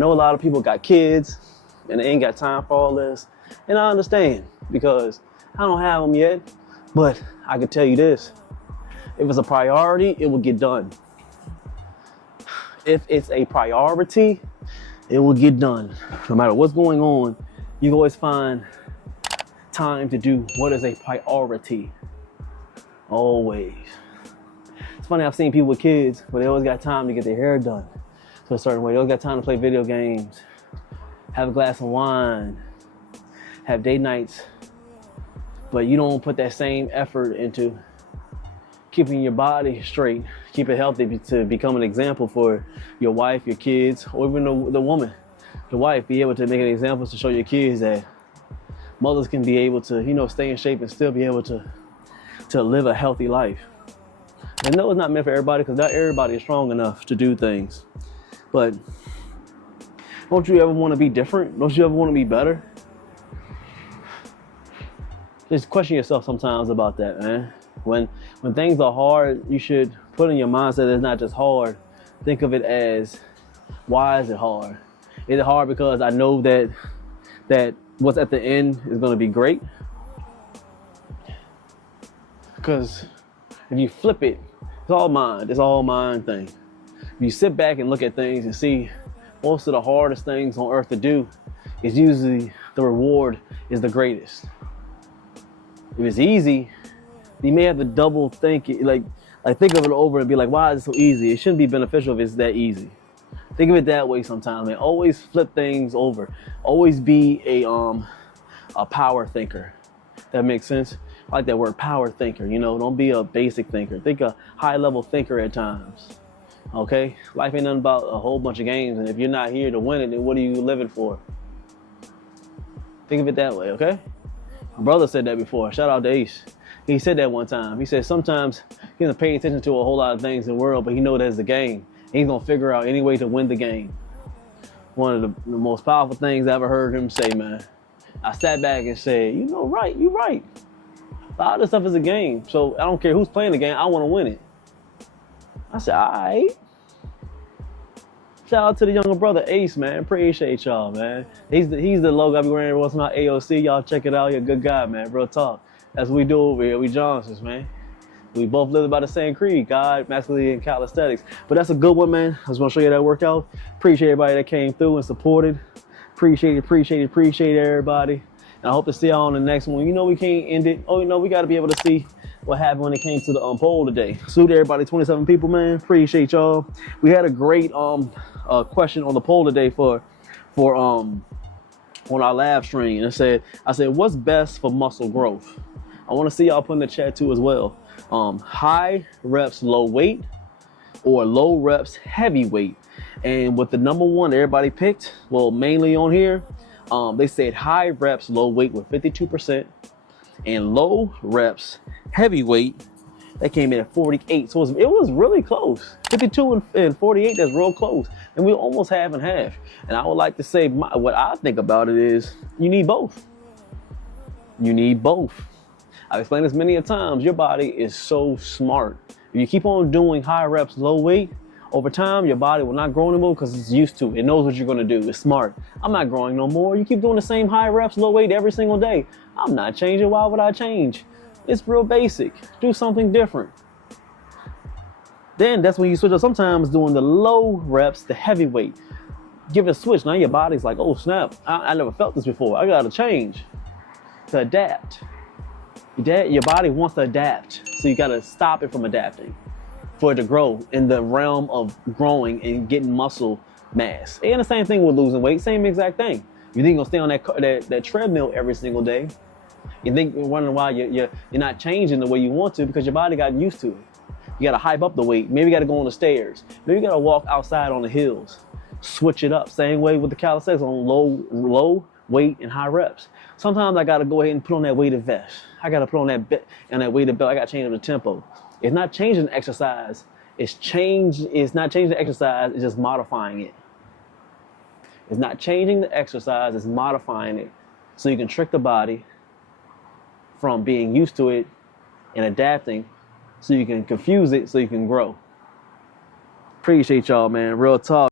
I know a lot of people got kids and they ain't got time for all this. And I understand because I don't have them yet, but I can tell you this. If it's a priority, it will get done. If it's a priority, it will get done. No matter what's going on, you can always find time to do what is a priority. Always. It's funny, I've seen people with kids, but they always got time to get their hair done to a certain way. They always got time to play video games, have a glass of wine, have date nights, but you don't put that same effort into keeping your body straight, keep it healthy to become an example for your wife, your kids, or even the woman, the wife, be able to make an example to show your kids that mothers can be able to, stay in shape and still be able to live a healthy life. And no, it's not meant for everybody because not everybody is strong enough to do things. But don't you ever want to be different? Don't you ever want to be better? Just question yourself sometimes about that, man. When things are hard, you should put in your mindset it's not just hard. Think of it as, why is it hard? Is it hard because I know that what's at the end is going to be great? Because if you flip it, it's all mind. It's all mind thing. If you sit back and look at things and see most of the hardest things on earth to do, is usually the reward is the greatest. If it's easy, you may have to double think it, like think of it over and be like, why is it so easy? It shouldn't be beneficial if it's that easy. Think of it that way sometimes, man. Always flip things over. Always be a power thinker. That makes sense? I like that word, power thinker. Don't be a basic thinker. Think a high-level thinker at times. Okay? Life ain't nothing about a whole bunch of games, and if you're not here to win it, then what are you living for? Think of it that way, okay? My brother said that before. Shout out to Ace. He said that one time. He said sometimes he doesn't pay attention to a whole lot of things in the world, but he knows there's a game. And he's gonna figure out any way to win the game. One of the most powerful things I ever heard him say, man. I sat back and said, you're right. A lot of this stuff is a game, so I don't care who's playing the game, I want to win it. I said, all right. Shout out to the younger brother, Ace, man. Appreciate y'all, man. He's the logo I be wearing every once in a while, AOC. Y'all check it out. You're a good guy, man. Real talk. That's what we do over here. We Johnsons, man. We both live by the same creed, God, masculinity, and calisthenics. But that's a good one, man. I just want to show you that workout. Appreciate everybody that came through and supported. Appreciate everybody. And I hope to see y'all on the next one. We can't end it. We got to be able to see what happened when it came to the poll today. Salute everybody, 27 people, man. Appreciate y'all. We had a great question on the poll today for on our live stream. I said, what's best for muscle growth? I want to see y'all put in the chat too as well. High reps, low weight, or low reps, heavy weight. And with the number one everybody picked, well, mainly on here, they said high reps, low weight with 52%, and low reps, heavy weight, that came in at 48. So it was really close. 52 and 48, that's real close. And we're almost half and half. And I would like to say, what I think about it is, you need both. You need both. I've explained this many a times. Your body is so smart. If you keep on doing high reps, low weight, over time, your body will not grow anymore because it's used to it. It knows what you're going to do. It's smart. I'm not growing no more. You keep doing the same high reps, low weight every single day. I'm not changing. Why would I change? It's real basic. Do something different. Then that's when you switch up. Sometimes doing the low reps, the heavy weight. Give it a switch. Now your body's like, oh, snap. I never felt this before. I got to change to adapt. Your body wants to adapt. So you got to stop it from adapting for it to grow in the realm of growing and getting muscle mass. And the same thing with losing weight, same exact thing. You think you're gonna stay on that treadmill every single day? You think you're wondering why you're not changing the way you want to because your body got used to it. You gotta hype up the weight. Maybe you gotta go on the stairs. Maybe you gotta walk outside on the hills. Switch it up. Same way with the calisthenics on low weight and high reps. Sometimes I gotta go ahead and put on that weighted vest. I gotta put on that weighted belt. I gotta change up the tempo. It's not changing the exercise. It's not changing the exercise. It's just modifying it. It's not changing the exercise. It's modifying it so you can trick the body from being used to it and adapting so you can confuse it so you can grow. Appreciate y'all, man. Real talk.